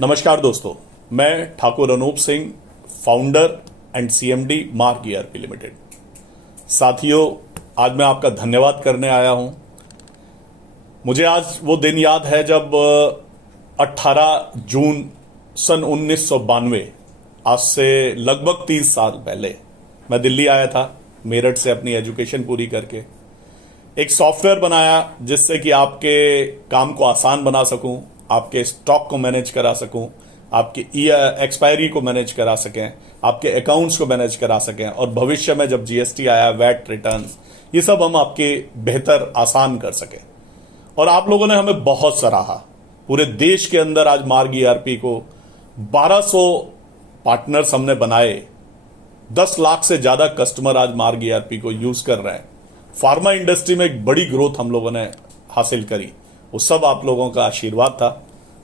नमस्कार दोस्तों, मैं Thakur Anoop Singh, founder and CMD Mark ERP Limited. साथियों, आज मैं आपका धन्यवाद करने आया हूं। मुझे आज वो दिन याद है जब 18 जून सन 1992, आज से लगभग 30 साल पहले मैं दिल्ली आया था मेरठ से अपनी एजुकेशन पूरी करके। एक सॉफ्टवेयर बनाया जिससे कि आपके काम को आसान बना सकूं, आपके स्टॉक को मैनेज करा सकूं, आपके एक्सपायरी को मैनेज करा सकें, आपके अकाउंट्स को मैनेज करा सकें, और भविष्य में जब जीएसटी आया, वैट रिटर्न्स, ये सब हम आपके बेहतर आसान कर सकें। और आप लोगों ने हमें बहुत सराहा। पूरे देश के अंदर आज मार्ग ईआरपी को 1200 पार्टनर्स हमने बनाए, 10 लाख से ज्यादा कस्टमर आज मार्ग ईआरपी को यूज कर रहे हैं। फार्मा इंडस्ट्री में एक बड़ी ग्रोथ हम लोगों ने हासिल करी, वो सब आप लोगों का आशीर्वाद था।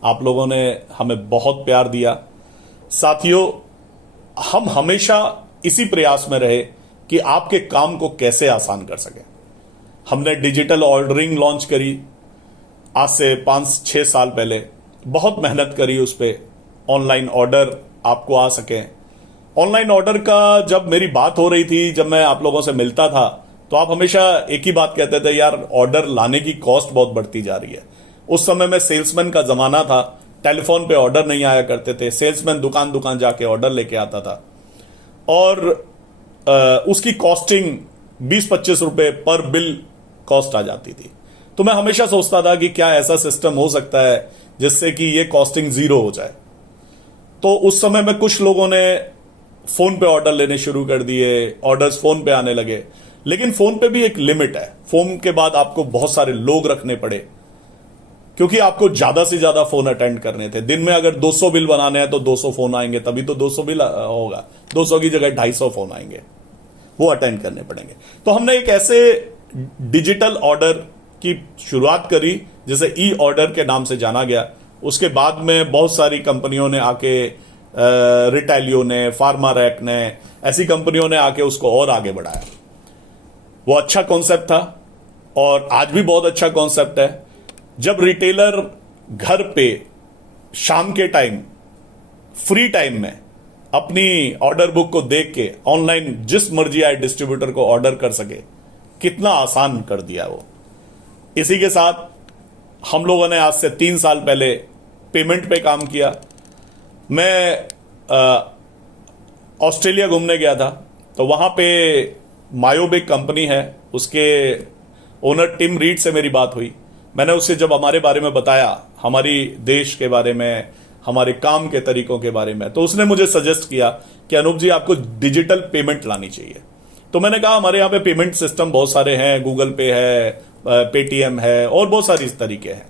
आप लोगों ने हमें बहुत प्यार दिया। साथियों, हम हमेशा इसी प्रयास में रहे कि आपके काम को कैसे आसान कर सकें। हमने डिजिटल ऑर्डरिंग लॉन्च करी आज से 5-6 साल पहले। बहुत मेहनत करी उस पर, ऑनलाइन ऑर्डर आपको आ सके। ऑनलाइन ऑर्डर का जब मेरी बात हो रही थी, जब मैं आप लोगों से मिलता था, तो आप हमेशा एक ही बात कहते थे, यार ऑर्डर लाने की कॉस्ट बहुत बढ़ती जा रही है। उस समय में सेल्समैन का जमाना था, टेलीफोन पे ऑर्डर नहीं आया करते थे। सेल्समैन दुकान दुकान जाके ऑर्डर लेके आता था और उसकी कॉस्टिंग 20-25 रुपए पर बिल कॉस्ट आ जाती थी। तो मैं हमेशा सोचता था कि क्या ऐसा सिस्टम हो सकता है जिससे कि ये कॉस्टिंग जीरो हो जाए। तो उस समय में कुछ लोगों ने फोन पे ऑर्डर लेने शुरू कर दिए, ऑर्डर्स फोन पे आने लगे। लेकिन फोन पे भी एक लिमिट है। फोन के बाद आपको बहुत सारे लोग रखने पड़े, क्योंकि आपको ज्यादा से ज्यादा फोन अटेंड करने थे। दिन में अगर 200 बिल बनाने हैं तो 200 फोन आएंगे, तभी तो 200 बिल होगा। 200 की जगह 250 फोन आएंगे, वो अटेंड करने पड़ेंगे। तो हमने एक ऐसे डिजिटल ऑर्डर की शुरुआत करी जिसे ई ऑर्डर के नाम से जाना गया। उसके बाद में बहुत सारी कंपनियों ने आके, रिटेलियो ने, फार्मारैक ने, ऐसी कंपनियों ने आके उसको और आगे बढ़ाया। वो अच्छा कॉन्सेप्ट था और आज भी बहुत अच्छा कॉन्सेप्ट है। जब रिटेलर घर पे शाम के टाइम, फ्री टाइम में अपनी ऑर्डर बुक को देख के ऑनलाइन जिस मर्जी आए डिस्ट्रीब्यूटर को ऑर्डर कर सके, कितना आसान कर दिया वो। इसी के साथ हम लोगों ने आज से 3 साल पहले पेमेंट पे काम किया। मैं ऑस्ट्रेलिया घूमने गया था, तो वहां पे मायोबिक कंपनी है, उसके ओनर टिम रीड से मेरी बात हुई। मैंने उससे जब हमारे बारे में बताया, हमारी देश के बारे में, हमारे काम के तरीकों के बारे में, तो उसने मुझे सजेस्ट किया कि अनूप जी, आपको डिजिटल पेमेंट लानी चाहिए। तो मैंने कहा, हमारे यहाँ पे पेमेंट सिस्टम बहुत सारे हैं, गूगल पे है, पेटीएम है, और बहुत सारी इस तरीके हैं।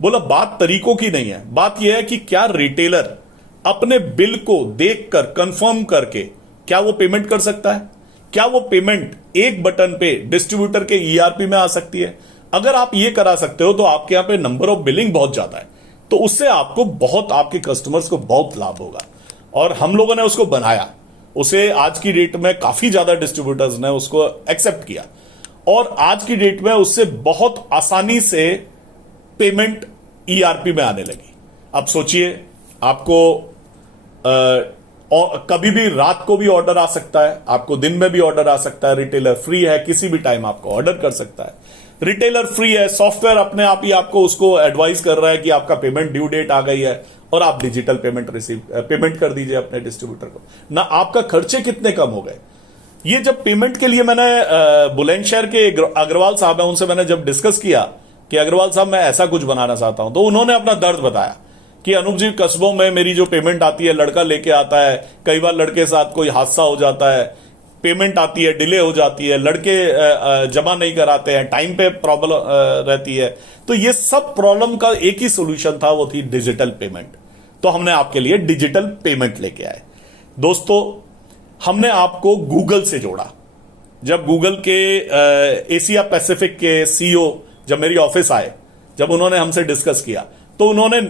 बोला, बात तरीकों की नहीं है, बात यह है कि क्या रिटेलर अपने बिल को देखकर कंफर्म करके क्या वो पेमेंट कर सकता है? क्या वो पेमेंट एक बटन पे डिस्ट्रीब्यूटर के ईआरपी में आ सकती है? अगर आप ये करा सकते हो तो आपके यहां पे नंबर ऑफ बिलिंग बहुत ज्यादा है, तो उससे आपको बहुत, आपके कस्टमर्स को बहुत लाभ होगा। और हम लोगों ने उसको बनाया। उसे आज की डेट में काफी ज्यादा डिस्ट्रीब्यूटर्स ने उसको एक्सेप्ट किया और आज की डेट में उससे बहुत आसानी से पेमेंट ईआरपी में आने लगी। अब सोचिए, आपको और कभी भी रात को भी ऑर्डर आ सकता है, आपको दिन में भी ऑर्डर आ सकता है। रिटेलर फ्री है, किसी भी टाइम आपको ऑर्डर कर सकता है। रिटेलर फ्री है, सॉफ्टवेयर अपने आप ही आपको उसको एडवाइस कर रहा है कि आपका पेमेंट ड्यू डेट आ गई है, और आप डिजिटल पेमेंट कर दीजिए अपने डिस्ट्रीब्यूटर को ना। आपका खर्चे कितने कम हो गए। ये जब पेमेंट के लिए मैंने बुलंदशहर के अग्रवाल साहब है, उनसे मैंने जब डिस्कस किया कि अग्रवाल साहब, मैं ऐसा कुछ बनाना चाहता हूं, तो उन्होंने अपना दर्द बताया कि अनूप जी, कस्बों में मेरी जो पेमेंट आती है, लड़का लेके आता है, कई बार लड़के साथ कोई हादसा हो जाता है, पेमेंट आती है, डिले हो जाती है, लड़के जमा नहीं कराते हैं, टाइम पे प्रॉब्लम रहती है। तो ये सब प्रॉब्लम का एक ही सोल्यूशन था, वो थी डिजिटल पेमेंट। तो हमने आपके लिए डिजिटल पेमेंट लेके आए। दोस्तों, हमने आपको गूगल से जोड़ा। जब गूगल के एशिया पैसिफिक के सीईओ जब मेरी ऑफिस आए, जब उन्होंने हमसे डिस्कस किया, तो उन्होंने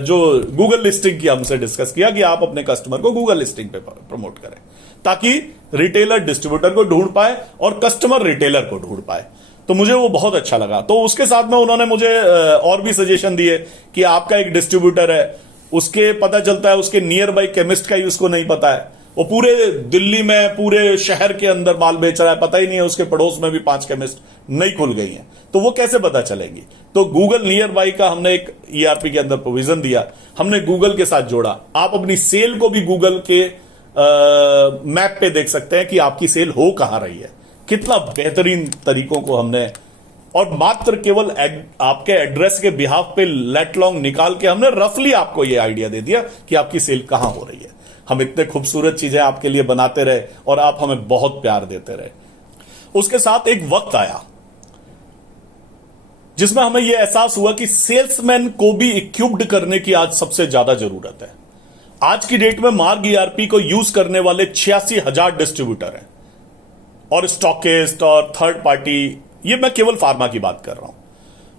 जो गूगल लिस्टिंग की हमसे डिस्कस किया कि आप अपने कस्टमर को गूगल लिस्टिंग पे प्रमोट करें, ताकि रिटेलर डिस्ट्रीब्यूटर को ढूंढ पाए और कस्टमर रिटेलर को ढूंढ पाए। तो मुझे वो बहुत अच्छा लगा। तो उसके साथ में उन्होंने मुझे और भी सजेशन दिए कि आपका एक डिस्ट्रीब्यूटर है, उसके पता चलता है उसके नियर बाई केमिस्ट का ही उसको नहीं पता है, वो पूरे दिल्ली में पूरे शहर के अंदर माल बेच रहा है, पता ही नहीं है उसके पड़ोस में भी 5 केमिस्ट नहीं खुल गई हैं, तो वो कैसे पता चलेंगी? तो गूगल नियर बाई का हमने एक ईआरपी के अंदर प्रोविजन दिया, हमने गूगल के साथ जोड़ा। आप अपनी सेल को भी गूगल के मैप पे देख सकते हैं कि आपकी सेल हो कहां रही है। कितना बेहतरीन तरीकों को हमने, और मात्र केवल आपके एड्रेस के बिहाफ पे लेट लॉन्ग निकाल के हमने रफली आपको यह आइडिया दे दिया कि आपकी सेल कहां हो रही है। हम इतने खूबसूरत चीजें आपके लिए बनाते रहे और आप हमें बहुत प्यार देते रहे। उसके साथ एक वक्त आया जिसमें हमें यह एहसास हुआ कि सेल्समैन को भी इक्विप्ड करने की आज सबसे ज्यादा जरूरत है। आज की डेट में मार्ग ईआरपी को यूज करने वाले 86,000 डिस्ट्रीब्यूटर हैं और स्टॉकिस्ट और थर्ड पार्टी, ये मैं केवल फार्मा की बात कर रहा हूं,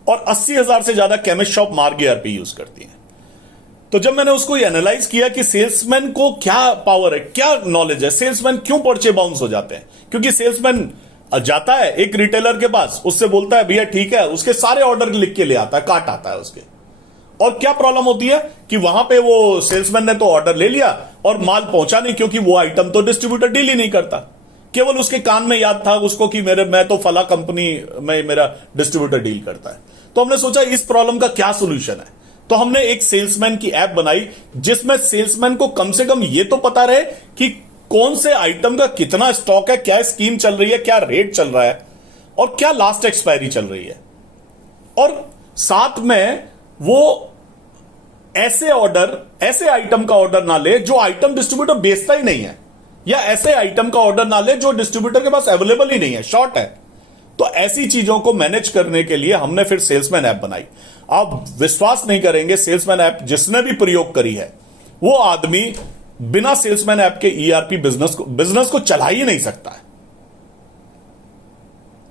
और 80,000 से ज्यादा केमिस्ट शॉप मार्ग ईआरपी यूज करती हैं। तो जब मैंने उसको एनालाइज किया कि सेल्समैन को क्या पावर है, क्या नॉलेज है, सेल्समैन क्यों पर्चे बाउंस हो जाते हैं, क्योंकि सेल्समैन जाता है एक रिटेलर के पास, उससे बोलता है भैया ठीक है, उसके सारे ऑर्डर लिख के ले आता है, काट आता है उसके, और क्या प्रॉब्लम होती है कि वहां पे वो सेल्समैन ने तो ऑर्डर ले लिया और माल पहुंचा नहीं, क्योंकि वो आइटम तो डिस्ट्रीब्यूटर डील ही नहीं करता। केवल उसके कान में याद था उसको कि मैं तो फला कंपनी में मेरा डिस्ट्रीब्यूटर डील करता है। तो हमने सोचा इस प्रॉब्लम का क्या सोल्यूशन है, तो हमने एक सेल्समैन की ऐप बनाई जिसमें सेल्समैन को कम से कम यह तो पता रहे कि कौन से आइटम का कितना स्टॉक है, क्या स्कीम चल रही है, क्या रेट चल रहा है और क्या लास्ट एक्सपायरी चल रही है। और साथ में वो ऐसे आइटम का ऑर्डर ना ले जो आइटम डिस्ट्रीब्यूटर बेचता ही नहीं है, या ऐसे आइटम का ऑर्डर ना ले जो डिस्ट्रीब्यूटर के पास अवेलेबल ही नहीं है, शॉर्ट है। तो ऐसी चीजों को मैनेज करने के लिए हमने फिर सेल्समैन ऐप बनाई। आप विश्वास नहीं करेंगे, सेल्समैन ऐप जिसने भी प्रयोग करी है वो आदमी बिना सेल्समैन ऐप के ईआरपी बिजनेस को चला ही नहीं सकता है।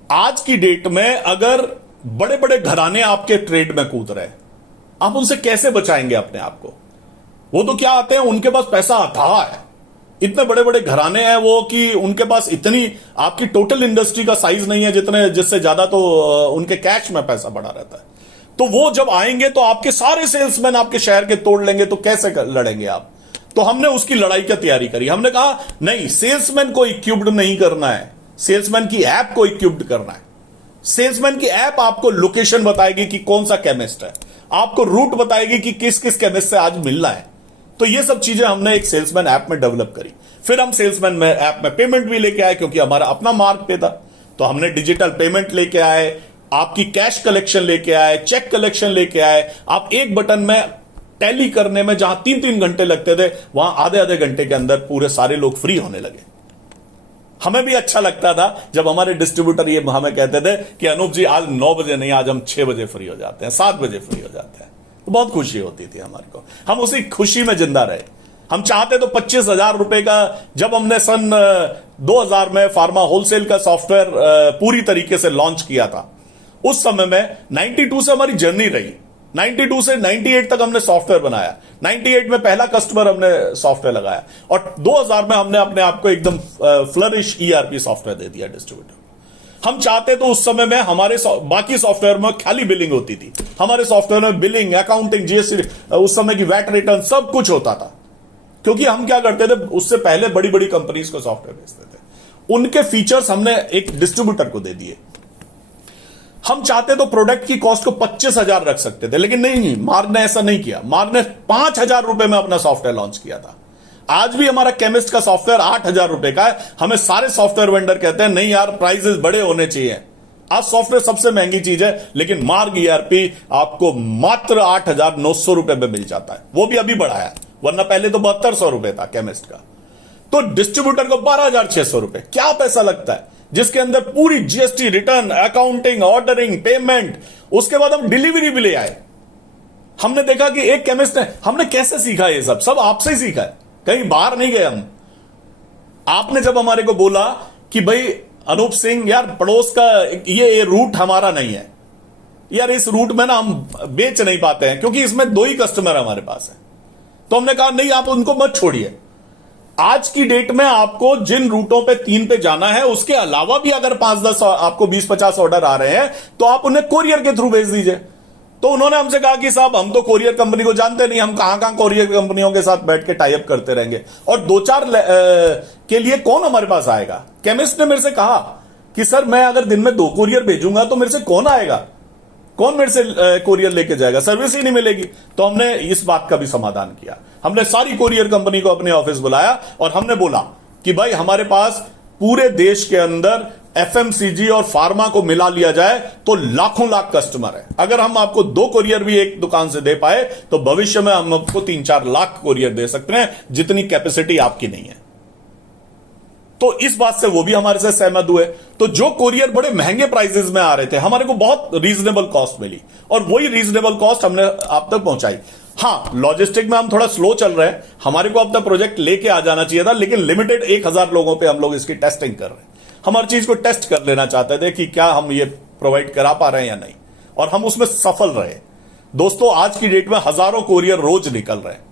आज की डेट में अगर बड़े बड़े घराने आपके ट्रेड में कूद रहे, आप उनसे कैसे बचाएंगे अपने आप को? वो तो क्या आते हैं, उनके पास पैसा अथाह है, इतने बड़े बड़े घराने हैं वो कि उनके पास इतनी आपकी टोटल इंडस्ट्री का साइज नहीं है जिससे ज्यादा तो उनके कैश में पैसा बढ़ा रहता है। तो वो जब आएंगे तो आपके सारे सेल्समैन आपके शहर के तोड़ लेंगे, तो कैसे लड़ेंगे आप? तो हमने उसकी लड़ाई की तैयारी करी। हमने कहा नहीं, सेल्समैन को इक्विप्ड नहीं करना है, सेल्समैन की ऐप को इक्विप्ड करना है। सेल्समैन की ऐप आपको लोकेशन बताएगी कि कौन सा केमिस्ट है, आपको रूट बताएगी कि किस किस केमिस्ट से आज मिलना है। तो ये सब चीजें हमने एक सेल्समैन ऐप में डेवलप करी। फिर हम सेल्समैन में ऐप में पेमेंट भी लेके आए, क्योंकि हमारा अपना मार्क पे था, तो हमने डिजिटल पेमेंट लेके आए, आपकी कैश कलेक्शन लेके आए, चेक कलेक्शन लेके आए। आप एक बटन में टैली करने में जहां 3-3 घंटे लगते थे, वहां आधे घंटे के अंदर पूरे सारे लोग फ्री होने लगे। हमें भी अच्छा लगता था जब हमारे डिस्ट्रीब्यूटर ये हमें कहते थे कि अनूप जी आज 9 बजे नहीं, आज हम 6 बजे फ्री हो जाते हैं, 7 बजे फ्री हो जाते हैं। तो बहुत खुशी होती थी हमारे को, हम उसी खुशी में जिंदा रहे। हम चाहते तो 25,000 रुपए का, जब हमने सन 2000 में फार्मा होलसेल का सॉफ्टवेयर पूरी तरीके से लॉन्च किया था, उस समय में 92 से हमारी जर्नी रही। 92 से 98 तक हमने सॉफ्टवेयर बनाया। 98 में पहला कस्टमर हमने सॉफ्टवेयर लगाया, और 2000 में हमने अपने आप को एकदम फ्लरिश ईआरपी सॉफ्टवेयर दे दिया डिस्ट्रीब्यूटर। हम चाहते तो उस समय में हमारे बाकी सॉफ्टवेयर में खाली बिलिंग होती थी, हमारे सॉफ्टवेयर में बिलिंग, अकाउंटिंग, जीएसटी, उस समय की वैट रिटर्न सब कुछ होता था। क्योंकि हम क्या करते थे, उससे पहले बड़ी बड़ी कंपनीज को सॉफ्टवेयर बेचते थे, उनके फीचर्स हमने एक डिस्ट्रीब्यूटर को दे दिए। हम चाहते तो प्रोडक्ट की कॉस्ट को 25,000 रख सकते थे, लेकिन नहीं, मार्ग ने ऐसा नहीं किया। मार्ग ने 5,000 रुपए में अपना सॉफ्टवेयर लॉन्च किया था। आज भी हमारा केमिस्ट का सॉफ्टवेयर 8,000 रुपए का है। हमें सारे सॉफ्टवेयर वेंडर कहते हैं नहीं यार, प्राइसेस बड़े होने चाहिए। आज सॉफ्टवेयर सबसे महंगी चीज है, लेकिन मार्ग ईआरपी आपको मात्र 8,900 रुपए में मिल जाता है। वो भी अभी बढ़ाया है, वरना पहले तो 7200 रुपए था केमिस्ट का। तो डिस्ट्रीब्यूटर को 12,600 रुपए। क्या पैसा लगता है, जिसके अंदर पूरी GST, return, accounting, ordering, payment, उसके बाद हम डिलीवरी भी ले आए। हमने देखा कि एक केमिस्ट ने, हमने कैसे सीखा ये सब आपसे ही सीखा है, कहीं बाहर नहीं गए हम। आपने जब हमारे को बोला कि भाई अनूप सिंह यार, पड़ोस का ये रूट हमारा नहीं है यार, इस रूट में ना हम बेच नहीं पाते हैं क्योंकि इसमें 2 ही कस्टमर हमारे पास है, तो हमने कहा नहीं, आप उनको मत छोड़िए। आज की डेट में आपको जिन रूटों पे 3 पे जाना है, उसके अलावा भी अगर 5-10 आपको 20-50 ऑर्डर आ रहे हैं, तो आप उन्हें कोरियर के थ्रू भेज दीजिए। तो उन्होंने हमसे कहा कि साहब हम तो कोरियर कंपनी को जानते नहीं, हम कहां कहां कोरियर कंपनियों के साथ बैठ के टाई अप करते रहेंगे और दो चार के लिए कौन हमारे पास आएगा। केमिस्ट ने मेरे से कहा कि सर मैं अगर दिन में 2 कोरियर भेजूंगा तो मेरे से कौन आएगा, कौन मेरे से कोरियर लेके जाएगा, सर्विस ही नहीं मिलेगी। तो हमने इस बात का भी समाधान किया। हमने सारी कोरियर कंपनी को अपने ऑफिस बुलाया और हमने बोला कि भाई हमारे पास पूरे देश के अंदर एफएमसीजी और फार्मा को मिला लिया जाए तो लाखों लाख कस्टमर है। अगर हम आपको 2 कोरियर भी एक दुकान से दे पाए तो भविष्य में हम आपको 3-4 लाख कोरियर दे सकते हैं, जितनी कैपेसिटी आपकी नहीं है। तो इस बात से वो भी हमारे से सहमत हुए। तो जो कोरियर बड़े महंगे प्राइसेस में आ रहे थे, हमारे को बहुत रीजनेबल कॉस्ट मिली और वही रीजनेबल कॉस्ट हमने आप तक पहुंचाई। हां, लॉजिस्टिक में हम थोड़ा स्लो चल रहे हैं, हमारे को अब तक प्रोजेक्ट लेके आ जाना चाहिए था, लेकिन लिमिटेड 1000 लोगों पे हम लोग इसकी टेस्टिंग कर रहे हैं। हम हर चीज को टेस्ट कर लेना चाहते थे कि क्या हम ये प्रोवाइड करा पा रहे हैं या नहीं, और हम उसमें सफल रहे। दोस्तों, आज की डेट में हजारों कोरियर रोज निकल रहे हैं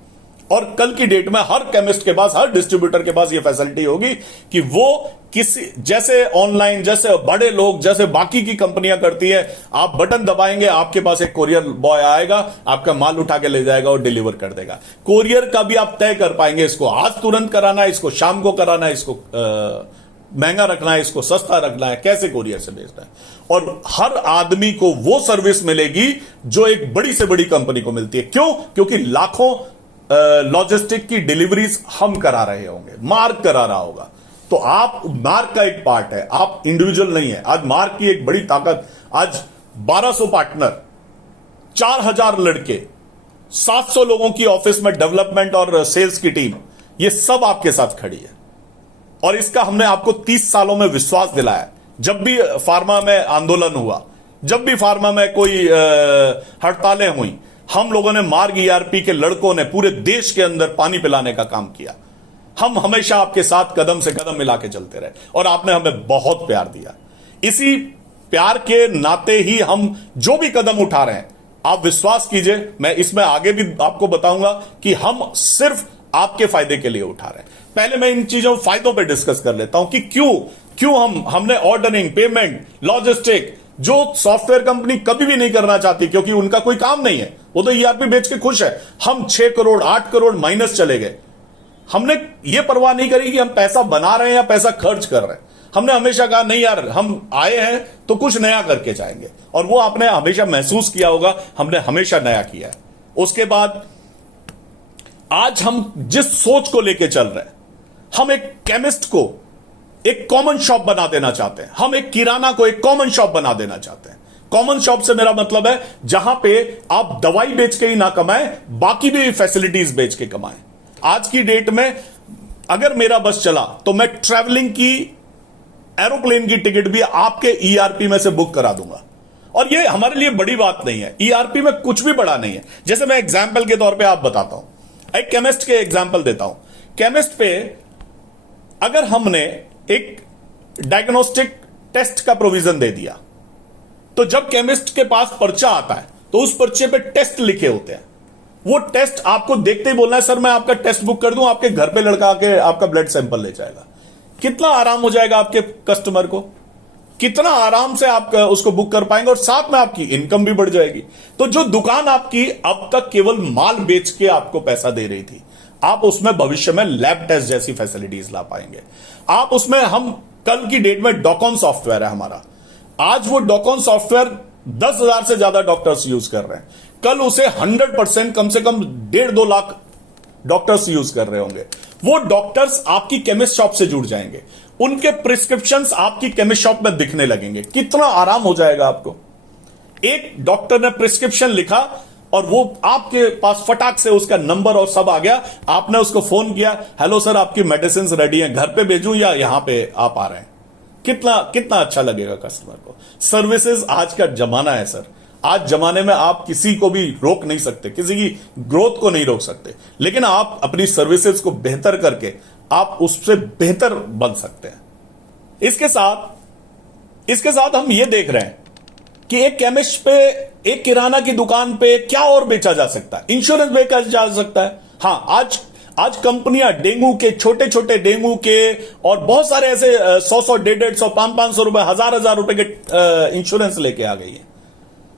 और कल की डेट में हर केमिस्ट के पास, हर डिस्ट्रीब्यूटर के पास ये फैसिलिटी होगी कि वो किसी जैसे ऑनलाइन, जैसे बड़े लोग, जैसे बाकी की कंपनियां करती है, आप बटन दबाएंगे, आपके पास एक कोरियर बॉय आएगा, आपका माल उठा के ले जाएगा और डिलीवर कर देगा। कोरियर का भी आप तय कर पाएंगे, इसको आज तुरंत कराना है, इसको शाम को कराना है, इसको महंगा रखना है, इसको सस्ता रखना है, कैसे कोरियर से भेजना है। और हर आदमी को वो सर्विस मिलेगी जो एक बड़ी से बड़ी कंपनी को मिलती है। क्यों? क्योंकि लाखों लॉजिस्टिक की डिलीवरीज हम करा रहे होंगे, मार्क करा रहा होगा। तो आप मार्क का एक पार्ट है, आप इंडिविजुअल नहीं है। आज मार्क की एक बड़ी ताकत, आज 1200 पार्टनर, 4000 लड़के, 700 लोगों की ऑफिस में डेवलपमेंट और सेल्स की टीम, ये सब आपके साथ खड़ी है। और इसका हमने आपको 30 सालों में विश्वास दिलाया। जब भी फार्मा में आंदोलन हुआ, जब भी फार्मा में कोई हड़तालें हुई, हम लोगों ने मार्ग ईआरपी के लड़कों ने पूरे देश के अंदर पानी पिलाने का काम किया। हम हमेशा आपके साथ कदम से कदम मिला के चलते रहे और आपने हमें बहुत प्यार दिया। इसी प्यार के नाते ही हम जो भी कदम उठा रहे हैं, आप विश्वास कीजिए, मैं इसमें आगे भी आपको बताऊंगा कि हम सिर्फ आपके फायदे के लिए उठा रहे हैं। पहले मैं इन चीजों फायदों पे डिस्कस कर लेता हूं कि क्यों हमने ऑर्डरिंग, पेमेंट, लॉजिस्टिक, जो सॉफ्टवेयर कंपनी कभी भी नहीं करना चाहती, क्योंकि उनका कोई काम नहीं है, वो तो ईआरपी बेच के खुश है। हम 6 करोड़ 8 करोड़ माइनस चले गए, हमने ये परवाह नहीं करी कि हम पैसा बना रहे हैं या पैसा खर्च कर रहे हैं। हमने हमेशा कहा नहीं यार, हम आए हैं तो कुछ नया करके जाएंगे, और वो आपने हमेशा महसूस किया होगा, हमने हमेशा नया किया है। उसके बाद आज हम जिस सोच को लेके चल रहे हैं, हम एक केमिस्ट को एक कॉमन शॉप बना देना चाहते हैं, हम एक किराना को एक कॉमन शॉप बना देना चाहते हैं। कॉमन शॉप से मेरा मतलब है जहां पे आप दवाई बेच के ही ना कमाएं, बाकी भी फैसिलिटीज बेच के कमाएं। आज की डेट में अगर मेरा बस चला तो मैं ट्रैवलिंग की, एरोप्लेन की टिकट भी आपके ईआरपी में से बुक करा दूंगा, और ये हमारे लिए बड़ी बात नहीं है। ईआरपी में कुछ भी बड़ा नहीं है। जैसे मैं एग्जाम्पल के तौर पे आप बताता हूं, एक केमिस्ट के एग्जाम्पल देता हूं। केमिस्ट पे अगर हमने एक डायग्नोस्टिक टेस्ट का प्रोविजन दे दिया, तो जब केमिस्ट के पास पर्चा आता है तो उस पर्चे पे टेस्ट लिखे होते हैं। वो टेस्ट आपको देखते ही बोलना है सर मैं आपका टेस्ट बुक कर दूं, आपके घर पे लड़का आके आपका ब्लड सैंपल ले जाएगा। कितना आराम हो जाएगा आपके कस्टमर को, कितना आराम से आप उसको बुक कर पाएंगे, और साथ में आपकी इनकम भी बढ़ जाएगी। तो जो दुकान आपकी अब तक केवल माल बेच के आपको पैसा दे रही थी, आप उसमें भविष्य में लैब टेस्ट जैसी फैसिलिटीज ला पाएंगे। आप उसमें, हम कल की डेट में डॉकॉन सॉफ्टवेयर है हमारा, आज वो डॉकॉन सॉफ्टवेयर 10,000 से ज्यादा डॉक्टर्स यूज कर रहे हैं। कल उसे 100% कम से कम 1.5-2 लाख डॉक्टर्स यूज कर रहे होंगे। वो डॉक्टर्स आपकी केमिस्ट शॉप से जुड़ जाएंगे, उनके प्रिस्क्रिप्शंस आपकी केमिस्ट शॉप में दिखने लगेंगे। कितना आराम हो जाएगा आपको। एक डॉक्टर ने प्रिस्क्रिप्शन लिखा और वो आपके पास फटाक से उसका नंबर और सब आ गया, आपने उसको फोन किया, हेलो सर आपकी मेडिसिन रेडी हैं, घर पे भेजूं या यहां पे आप आ रहे हैं। कितना अच्छा लगेगा कस्टमर को। सर्विसेज आज का जमाना है सर। आज जमाने में आप किसी को भी रोक नहीं सकते, किसी की ग्रोथ को नहीं रोक सकते, लेकिन आप अपनी सर्विसेज को बेहतर करके आप उससे बेहतर बन सकते हैं। इसके साथ हम ये देख रहे हैं कि एक केमिस्ट पे, एक किराना की दुकान पे क्या और बेचा जा सकता है। इंश्योरेंस बेचा जा सकता है। हाँ, आज कंपनियां डेंगू के, छोटे छोटे डेंगू के और बहुत सारे ऐसे 100-150, 500 रुपए, 1000 रुपए के इंश्योरेंस लेके आ गई है।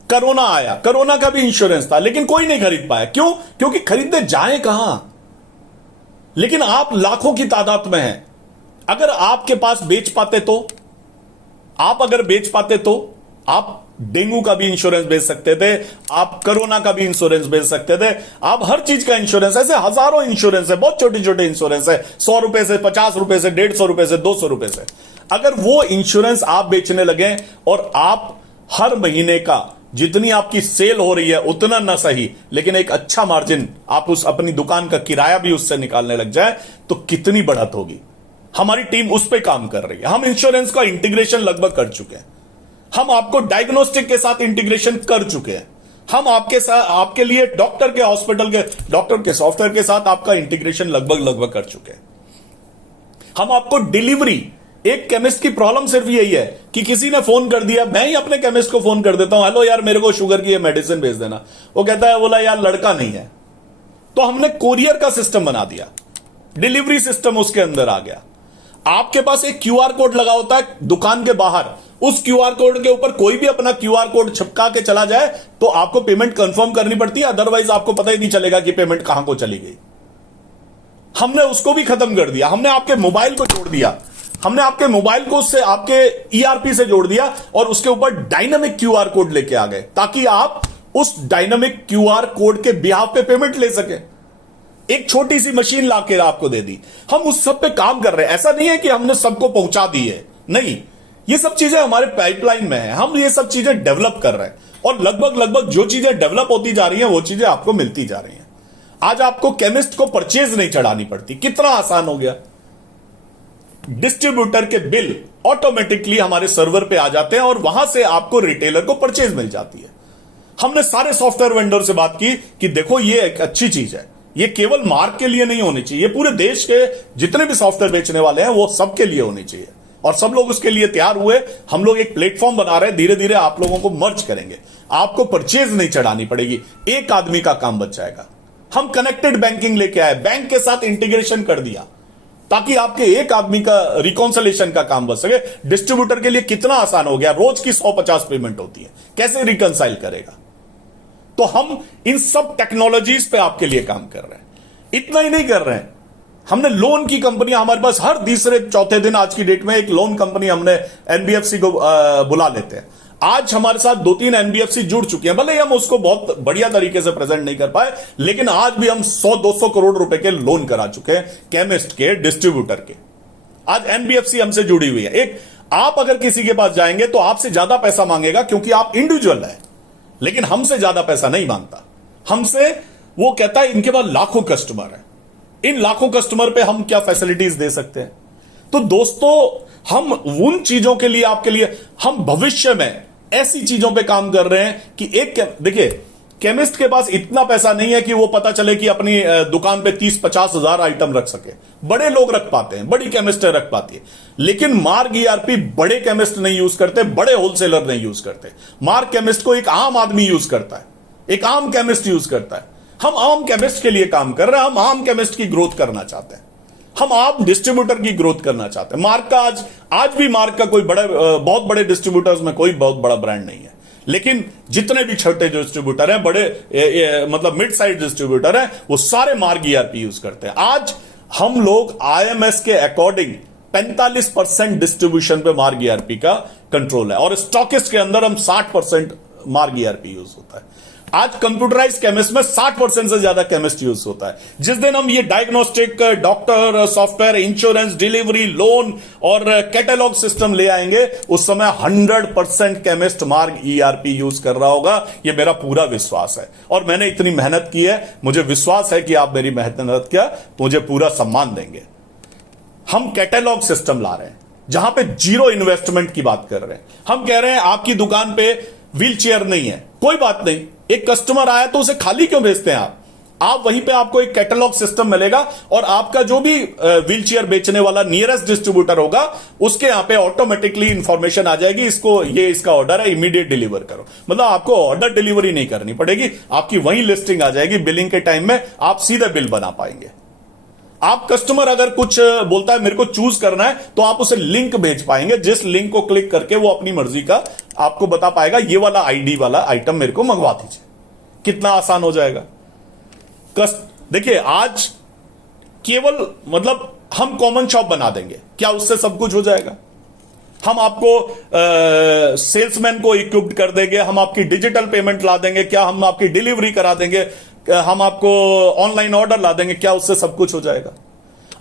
कोरोना आया, कोरोना का भी इंश्योरेंस था, लेकिन कोई नहीं खरीद पाया। क्यों? क्योंकि खरीदने जाए कहां। लेकिन आप लाखों की तादाद में हैं। अगर आपके पास बेच पाते तो, आप अगर बेच पाते तो आप डेंगू का भी इंश्योरेंस बेच सकते थे, आप कोरोना का भी इंश्योरेंस बेच सकते थे, आप हर चीज का इंश्योरेंस, ऐसे हजारों इंश्योरेंस है, बहुत छोटे छोटे इंश्योरेंस है, 100 रुपए से, 50 रुपए से, 150 रुपए से, 200 रुपए से। अगर वो इंश्योरेंस आप बेचने लगे और आप हर महीने का जितनी आपकी सेल हो रही है उतना ना सही, लेकिन एक अच्छा मार्जिन आप उस अपनी दुकान का किराया भी उससे निकालने लग जाए, तो कितनी बढ़त होगी। हमारी टीम उस पर काम कर रही है। हम इंश्योरेंस का इंटीग्रेशन लगभग कर चुके हैं। हम आपको डायग्नोस्टिक के साथ इंटीग्रेशन कर चुके हैं। हम आपके साथ, आपके लिए डॉक्टर के, हॉस्पिटल के डॉक्टर के सॉफ्टवेयर के साथ आपका इंटीग्रेशन लगभग कर चुके हैं। हम आपको डिलीवरी, एक केमिस्ट की प्रॉब्लम सिर्फ यही है कि किसी ने फोन कर दिया, मैं ही अपने केमिस्ट को फोन कर देता हूं, हेलो यार मेरे को शुगर की मेडिसिन भेज देना। वो कहता है, बोला यार लड़का नहीं है। तो हमने कोरियर का सिस्टम बना दिया, डिलीवरी सिस्टम उसके अंदर आ गया। आपके पास एक क्यूआर कोड लगा होता है दुकान के बाहर, उस क्यूआर कोड के ऊपर कोई भी अपना क्यूआर कोड चिपका के चला जाए तो आपको पेमेंट कंफर्म करनी पड़ती है, अदरवाइज आपको पता ही नहीं चलेगा कि पेमेंट कहां को चली गई। हमने उसको भी खत्म कर दिया। हमने आपके मोबाइल को जोड़ दिया, हमने आपके मोबाइल को उससे आपके ईआरपी से जोड़ दिया और उसके ऊपर डायनामिक क्यूआर कोड लेके आ गए, ताकि आप उस डायनामिक क्यूआर कोड के बिहाफ पे पेमेंट ले सके। एक छोटी सी मशीन लाके आपको दे दी। हम उस सब पे काम कर रहे हैं। ऐसा नहीं है कि हमने सबको पहुंचा दी है, नहीं, ये सब चीजें हमारे पाइपलाइन में है। हम ये सब चीजें डेवलप कर रहे हैं और लगभग जो चीजें डेवलप होती जा रही हैं वो चीजें आपको मिलती जा रही हैं। आज आपको केमिस्ट को परचेज नहीं चढ़ानी पड़ती, कितना आसान हो गया। डिस्ट्रीब्यूटर के बिल ऑटोमेटिकली हमारे सर्वर पे आ जाते हैं और वहां से आपको रिटेलर को परचेज मिल जाती है। हमने सारे सॉफ्टवेयर वेंडर से बात की कि देखो ये एक अच्छी चीज है, ये केवल मार्क के लिए नहीं होनी चाहिए, पूरे देश के जितने भी सॉफ्टवेयर बेचने वाले हैं वो सबके लिए होनी चाहिए। और सब लोग उसके लिए तैयार हुए। हम लोग एक प्लेटफॉर्म बना रहे हैं, धीरे धीरे आप लोगों को मर्ज करेंगे, आपको परचेज नहीं चढ़ानी पड़ेगी, एक आदमी का काम बच जाएगा। हम कनेक्टेड बैंकिंग लेके आए, बैंक के साथ इंटीग्रेशन कर दिया ताकि आपके एक आदमी का रिकॉन्सिलेशन का काम बच सके। डिस्ट्रीब्यूटर के लिए कितना आसान हो गया, रोज की 150 पेमेंट होती है, कैसे रिकॉन्साइल करेगा। तो हम इन सब टेक्नोलॉजीज पे आपके लिए काम कर रहे हैं। इतना ही नहीं कर रहे हैं, हमने लोन की कंपनियां हमारे पास हर तीसरे चौथे दिन, आज की डेट में एक लोन कंपनी हमने एनबीएफसी को बुला लेते हैं। आज हमारे साथ 2-3 एनबीएफसी जुड़ चुके हैं। भले ही हम उसको बहुत बढ़िया तरीके से प्रेजेंट नहीं कर पाए, लेकिन आज भी हम 100-200 करोड़ रुपए के लोन करा चुके हैं केमिस्ट के, डिस्ट्रीब्यूटर के। आज एनबीएफसी हमसे जुड़ी हुई है। एक आप अगर किसी के पास जाएंगे तो आपसे ज्यादा पैसा मांगेगा क्योंकि आप इंडिविजुअल है, लेकिन हमसे ज्यादा पैसा नहीं मांगता। हमसे वो कहता है इनके पास लाखों कस्टमर है, इन लाखों कस्टमर पे हम क्या फैसिलिटीज दे सकते हैं। तो दोस्तों, हम उन चीजों के लिए, आपके लिए, हम भविष्य में ऐसी चीजों पे काम कर रहे हैं कि एक, देखिए, केमिस्ट के पास इतना पैसा नहीं है कि वो पता चले कि अपनी दुकान पे 30-50 हजार आइटम रख सके। बड़े लोग रख पाते हैं, बड़ी केमिस्टें रख पाती है, लेकिन मार्ग ईआरपी बड़े केमिस्ट नहीं यूज करते, बड़े होलसेलर नहीं यूज करते। मार्ग केमिस्ट को एक आम आदमी यूज करता है, एक आम केमिस्ट यूज करता है। हम आम केमिस्ट के लिए काम कर रहे हैं, हम आम केमिस्ट की ग्रोथ करना चाहते हैं, हम आम डिस्ट्रीब्यूटर की ग्रोथ करना चाहते हैं। मार्क का आज भी मार्क का कोई बहुत बड़े डिस्ट्रीब्यूटर्स में कोई बहुत बड़ा ब्रांड नहीं है, लेकिन जितने भी छोटे डिस्ट्रीब्यूटर हैं, बड़े मतलब मिड साइज डिस्ट्रीब्यूटर हैं, वो सारे मार्ग ईआरपी यूज करते हैं। आज हम लोग आईएमएस के अकॉर्डिंग 45% डिस्ट्रीब्यूशन पे मार्ग ईआरपी का कंट्रोल है और स्टॉकिस्ट के अंदर हम 60% मार्ग ईआरपी यूज होता है। आज कंप्यूटराइज केमिस्ट में 60% से ज्यादा केमिस्ट यूज होता है। जिस दिन हम ये diagnostic, doctor, software, insurance, delivery, loan और कैटलॉग सिस्टम ले आएंगे, उस समय 100% केमिस्ट मार्ग ईआरपी यूज कर रहा होगा। ये मेरा पूरा विश्वास है और मैंने इतनी मेहनत की है, मुझे विश्वास है कि आप मेरी मेहनत का मुझे पूरा सम्मान देंगे। हम कैटलॉग सिस्टम ला रहे हैं जहां पे जीरो इन्वेस्टमेंट की बात कर रहे हैं। हम कह रहे हैं आपकी दुकान पे व्हील चेयर नहीं है, कोई बात नहीं, एक कस्टमर आया तो उसे खाली क्यों भेजते हैं आप वहीं पे आपको एक कैटलॉग सिस्टम मिलेगा और आपका जो भी व्हील चेयर बेचने वाला नियरेस्ट डिस्ट्रीब्यूटर होगा, उसके यहां पे ऑटोमेटिकली इंफॉर्मेशन आ जाएगी, इसका ऑर्डर है, इमीडिएट डिलीवर करो। मतलब आपको ऑर्डर डिलीवरी नहीं करनी पड़ेगी, आपकी वहीं लिस्टिंग आ जाएगी, बिलिंग के टाइम में आप सीधे बिल बना पाएंगे। आप कस्टमर अगर कुछ बोलता है मेरे को चूज करना है, तो आप उसे लिंक भेज पाएंगे, जिस लिंक को क्लिक करके वो अपनी मर्जी का आपको बता पाएगा ये वाला आईडी वाला आइटम मेरे को मंगवा दीजिए। कितना आसान हो जाएगा। देखिए आज केवल मतलब हम कॉमन शॉप बना देंगे, क्या उससे सब कुछ हो जाएगा? हम आपको सेल्समैन को इक्विप्ड कर देंगे, हम आपकी डिजिटल पेमेंट ला देंगे, क्या हम आपकी डिलीवरी करा देंगे, हम आपको ऑनलाइन ऑर्डर ला देंगे, क्या उससे सब कुछ हो जाएगा?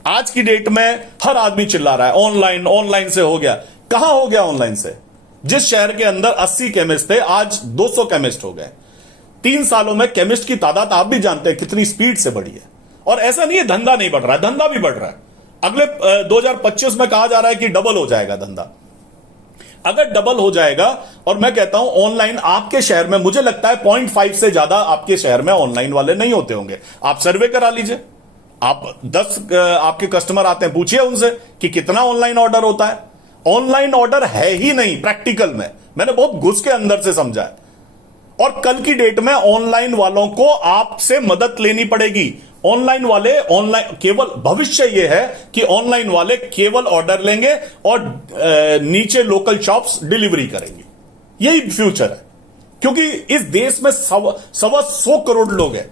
आज की डेट में हर आदमी चिल्ला रहा है ऑनलाइन, ऑनलाइन से हो गया। कहां हो गया ऑनलाइन से? जिस शहर के अंदर 80 केमिस्ट थे, आज 200 केमिस्ट हो गए। 3 सालों में केमिस्ट की तादाद आप भी जानते हैं कितनी स्पीड से बढ़ी है। और ऐसा नहीं है धंधा नहीं बढ़ रहा है, धंधा भी बढ़ रहा है। अगले 2025 में कहा जा रहा है कि डबल हो जाएगा धंधा। अगर डबल हो जाएगा, और मैं कहता हूं ऑनलाइन आपके शहर में मुझे लगता है 0.5 से ज्यादा आपके शहर में ऑनलाइन वाले नहीं होते होंगे। आप सर्वे करा लीजिए, आप 10 आपके कस्टमर आते हैं, पूछिए उनसे कि कितना ऑनलाइन ऑर्डर होता है। ऑनलाइन ऑर्डर है ही नहीं प्रैक्टिकल में, मैंने बहुत घुस के अंदर से समझा है। और कल की डेट में ऑनलाइन वालों को आपसे मदद लेनी पड़ेगी। ऑनलाइन वाले ऑनलाइन केवल भविष्य यह है कि ऑनलाइन वाले केवल ऑर्डर लेंगे और नीचे लोकल शॉप्स डिलीवरी करेंगे। यही फ्यूचर है, क्योंकि इस देश में 125 करोड़ लोग हैं।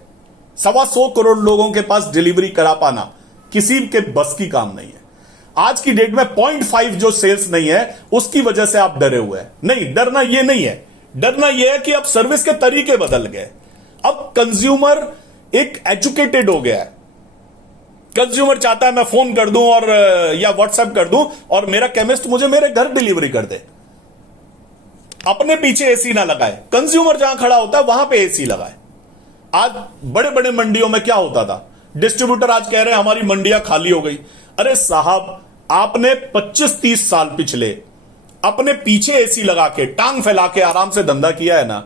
125 करोड़ लोगों के पास डिलीवरी करा पाना किसी के बस की काम नहीं है। आज की डेट में 0.5 जो सेल्स नहीं है, उसकी वजह से आप डरे हुए हैं। नहीं, डरना यह नहीं है, डरना यह है कि अब सर्विस के तरीके बदल गए। अब कंज्यूमर एक एजुकेटेड हो गया है। कंज्यूमर चाहता है मैं फोन कर दूं और या व्हाट्सएप कर दूं और मेरा केमिस्ट मुझे मेरे घर डिलीवरी कर दे, अपने पीछे एसी ना लगाए। कंज्यूमर जहां खड़ा होता है वहां पे एसी लगाए। आज बड़े बड़े मंडियों में क्या होता था, डिस्ट्रीब्यूटर आज कह रहे हैं हमारी मंडियां खाली हो गई। अरे साहब, आपने 25-30 साल पिछले अपने पीछे एसी लगा के टांग फैला के आराम से धंधा किया है ना,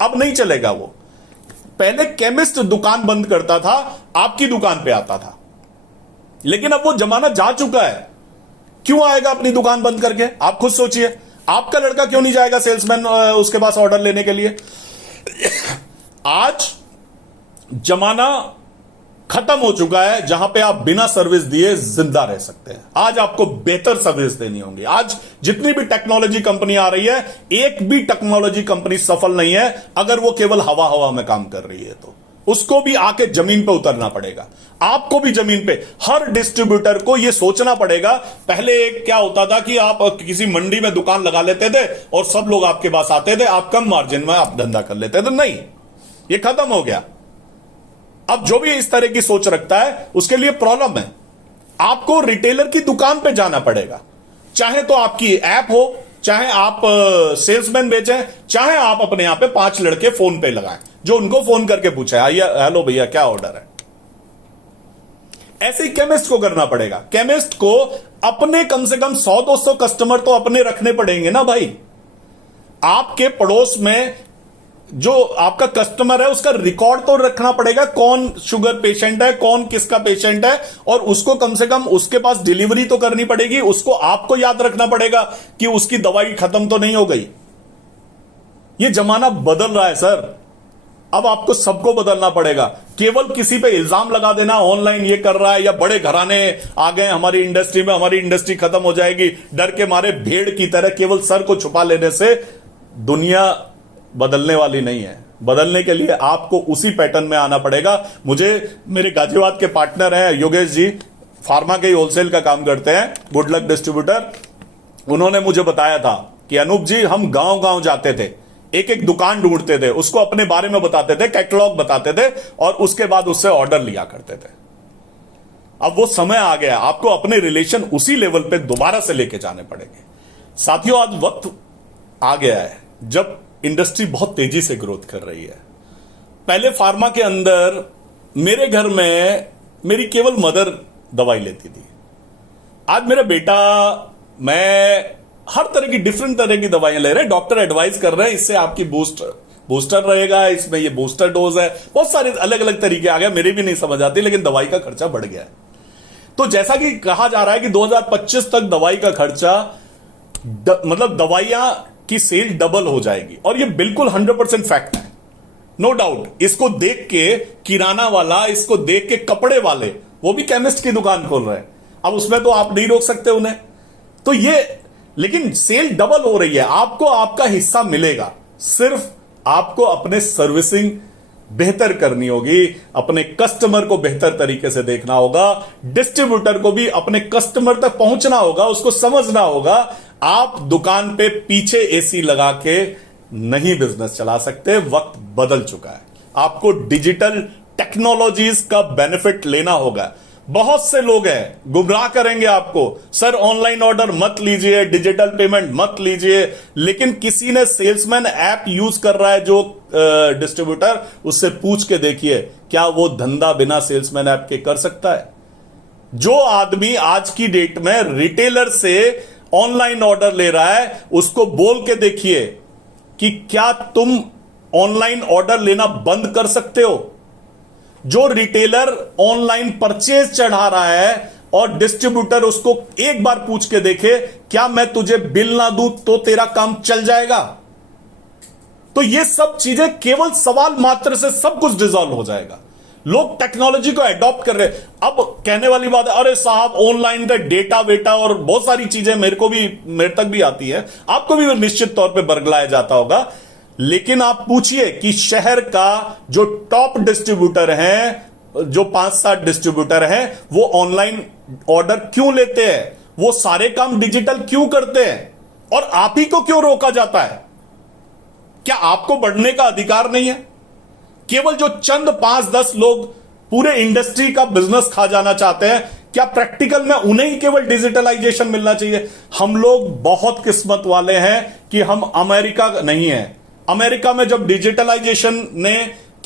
अब नहीं चलेगा वो। पहले केमिस्ट दुकान बंद करता था, आपकी दुकान पे आता था, लेकिन अब वो जमाना जा चुका है। क्यों आएगा अपनी दुकान बंद करके? आप खुद सोचिए, आपका लड़का क्यों नहीं जाएगा सेल्समैन उसके पास ऑर्डर लेने के लिए? आज जमाना खत्म हो चुका है जहां पे आप बिना सर्विस दिए जिंदा रह सकते हैं। आज आपको बेहतर सर्विस देनी होगी। आज जितनी भी टेक्नोलॉजी कंपनी आ रही है, एक भी टेक्नोलॉजी कंपनी सफल नहीं है अगर वो केवल हवा हवा में काम कर रही है। तो उसको भी आके जमीन पे उतरना पड़ेगा। आपको भी जमीन पे, हर डिस्ट्रीब्यूटर को यह सोचना पड़ेगा। पहले एक क्या होता था कि आप किसी मंडी में दुकान लगा लेते थे और सब लोग आपके पास आते थे, आप कम मार्जिन में आप धंधा कर लेते थे। नहीं, ये खत्म हो गया। अब जो भी इस तरह की सोच रखता है उसके लिए प्रॉब्लम है। आपको रिटेलर की दुकान पे जाना पड़ेगा, चाहे तो आपकी ऐप हो, चाहे आप सेल्समैन बेचें, चाहे आप अपने यहां पे 5 लड़के फोन पे लगाएं जो उनको फोन करके पूछे आइए हेलो भैया क्या ऑर्डर है। ऐसे ही केमिस्ट को करना पड़ेगा। केमिस्ट को अपने कम से कम 100-200 कस्टमर तो अपने रखने पड़ेंगे ना भाई। आपके पड़ोस में जो आपका कस्टमर है उसका रिकॉर्ड तो रखना पड़ेगा, कौन शुगर पेशेंट है, कौन किसका पेशेंट है, और उसको कम से कम उसके पास डिलीवरी तो करनी पड़ेगी। उसको आपको याद रखना पड़ेगा कि उसकी दवाई खत्म तो नहीं हो गई। यह जमाना बदल रहा है सर, अब आपको सबको बदलना पड़ेगा। केवल किसी पे इल्जाम लगा देना ऑनलाइन ये कर रहा है या बड़े घराने आ गए हमारी इंडस्ट्री में, हमारी इंडस्ट्री खत्म हो जाएगी, डर के मारे भेड़ की तरह केवल सर को छुपा लेने से दुनिया बदलने वाली नहीं है। बदलने के लिए आपको उसी पैटर्न में आना पड़ेगा। मुझे मेरे गाजियाबाद के पार्टनर हैं योगेश जी, फार्मा के होलसेल का काम करते हैं, गुड लक डिस्ट्रीब्यूटर। उन्होंने मुझे बताया था कि अनूप जी हम गांव गांव जाते थे, एक एक दुकान ढूंढते थे, उसको अपने बारे में बताते थे, कैटलॉग बताते थे और उसके बाद उससे ऑर्डर लिया करते थे। अब वो समय आ गया, आपको अपने रिलेशन उसी लेवल पे दोबारा से लेके जाने पड़ेंगे। साथियों, आज वक्त आ गया है जब इंडस्ट्री बहुत तेजी से ग्रोथ कर रही है। पहले फार्मा के अंदर मेरे घर में मेरी केवल मदर दवाई लेती थी। आज मेरा बेटा, मैं हर तरह की डिफरेंट तरह की दवाइयां ले रहे हैं। डॉक्टर एडवाइस कर रहे हैं इससे आपकी बूस्टर रहेगा, इसमें ये बूस्टर डोज है, बहुत सारे अलग अलग तरीके आ गए, मेरे भी नहीं समझ आती, लेकिन दवाई का खर्चा बढ़ गया है। तो जैसा कि कहा जा रहा है कि 2025 तक दवाई का खर्चा मतलब दवाइयां की सेल डबल हो जाएगी, और ये बिल्कुल 100% फैक्ट है, नो डाउट। इसको देख के किराना वाला, इसको देख के कपड़े वाले, वो भी केमिस्ट की दुकान खोल रहे हैं। अब उसमें तो आप नहीं रोक सकते उन्हें। तो ये, लेकिन सेल डबल हो रही है, आपको आपका हिस्सा मिलेगा। सिर्फ आपको अपने सर्विसिंग बेहतर करनी होगी, अपने कस्टमर को बेहतर तरीके से देखना होगा, डिस्ट्रीब्यूटर को भी अपने कस्टमर तक पहुंचना होगा, उसको समझना होगा। आप दुकान पे पीछे एसी लगा के नहीं बिजनेस चला सकते, वक्त बदल चुका है। आपको डिजिटल टेक्नोलॉजीज का बेनिफिट लेना होगा। बहुत से लोग हैं गुमराह करेंगे आपको, सर ऑनलाइन ऑर्डर मत लीजिए, डिजिटल पेमेंट मत लीजिए, लेकिन किसी ने सेल्समैन ऐप यूज कर रहा है जो डिस्ट्रीब्यूटर, उससे पूछ के देखिए क्या वो धंधा बिना सेल्समैन ऐप के कर सकता है। जो आदमी आज की डेट में रिटेलर से ऑनलाइन ऑर्डर ले रहा है, उसको बोल के देखिए कि क्या तुम ऑनलाइन ऑर्डर लेना बंद कर सकते हो। जो रिटेलर ऑनलाइन परचेज चढ़ा रहा है और डिस्ट्रीब्यूटर उसको एक बार पूछ के देखे क्या मैं तुझे बिल ना दूं तो तेरा काम चल जाएगा। तो ये सब चीजें केवल सवाल मात्र से सब कुछ डिसॉल्व हो जाएगा। लोग टेक्नोलॉजी को एडॉप्ट कर रहे हैं। अब कहने वाली बात है, अरे साहब ऑनलाइन पे डेटा वेटा और बहुत सारी चीजें मेरे तक भी आती है, आपको भी निश्चित तौर पे बरगलाया जाता होगा। लेकिन आप पूछिए कि शहर का जो टॉप डिस्ट्रीब्यूटर हैं, जो 5-7 डिस्ट्रीब्यूटर हैं, वो ऑनलाइन ऑर्डर क्यों लेते हैं, वो सारे काम डिजिटल क्यों करते हैं, और आप ही को क्यों रोका जाता है? क्या आपको बढ़ने का अधिकार नहीं है? केवल जो चंद 5-10 लोग पूरे इंडस्ट्री का बिजनेस खा जाना चाहते हैं, क्या प्रैक्टिकल में उन्हें ही केवल डिजिटलाइजेशन मिलना चाहिए? हम लोग बहुत किस्मत वाले हैं कि हम अमेरिका नहीं है। अमेरिका में जब डिजिटलाइजेशन ने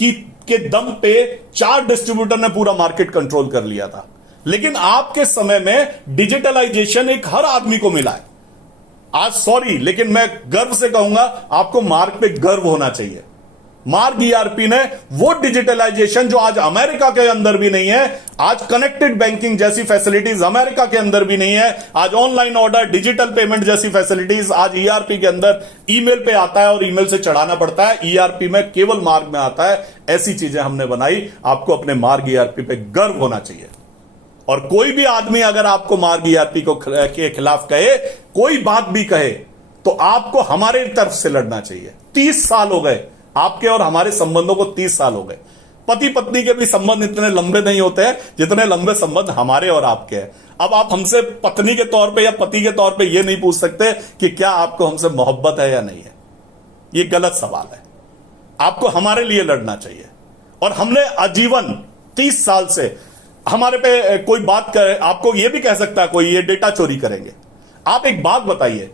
के दम पे 4 डिस्ट्रीब्यूटर ने पूरा मार्केट कंट्रोल कर लिया था, लेकिन आपके समय में डिजिटलाइजेशन एक हर आदमी को मिला है। आज सॉरी, लेकिन मैं गर्व से कहूंगा आपको मार्क पे गर्व होना चाहिए। मार्क ईआरपी ने वो डिजिटलाइजेशन जो आज अमेरिका के अंदर भी नहीं है, आज कनेक्टेड बैंकिंग जैसी फैसिलिटीज अमेरिका के अंदर भी नहीं है, आज ऑनलाइन ऑर्डर डिजिटल पेमेंट जैसी फैसिलिटीज आज ईआरपी के अंदर ईमेल पे आता है और ईमेल से चढ़ाना पड़ता है, ईआरपी में केवल मार्क में आता है। ऐसी चीजें हमने बनाई। आपको अपने मार्क ईआरपी पे गर्व होना चाहिए। और कोई भी आदमी अगर आपको मार्क ईआरपी के खिलाफ कहे, कोई बात भी कहे, तो आपको हमारे तरफ से लड़ना चाहिए। 30 साल हो गए आपके और हमारे संबंधों को, 30 साल हो गए। पति पत्नी के भी संबंध इतने लंबे नहीं होते हैं जितने लंबे संबंध हमारे और आपके हैं। अब आप हमसे पत्नी के तौर पे या पति के तौर पे ये नहीं पूछ सकते कि क्या आपको हमसे मोहब्बत है या नहीं है। ये गलत सवाल है। आपको हमारे लिए लड़ना चाहिए। और हमने आजीवन 30 साल से हमारे पे कोई बात करे, आपको ये भी कह सकता है कोई ये डेटा चोरी करेंगे। आप एक बात बताइए,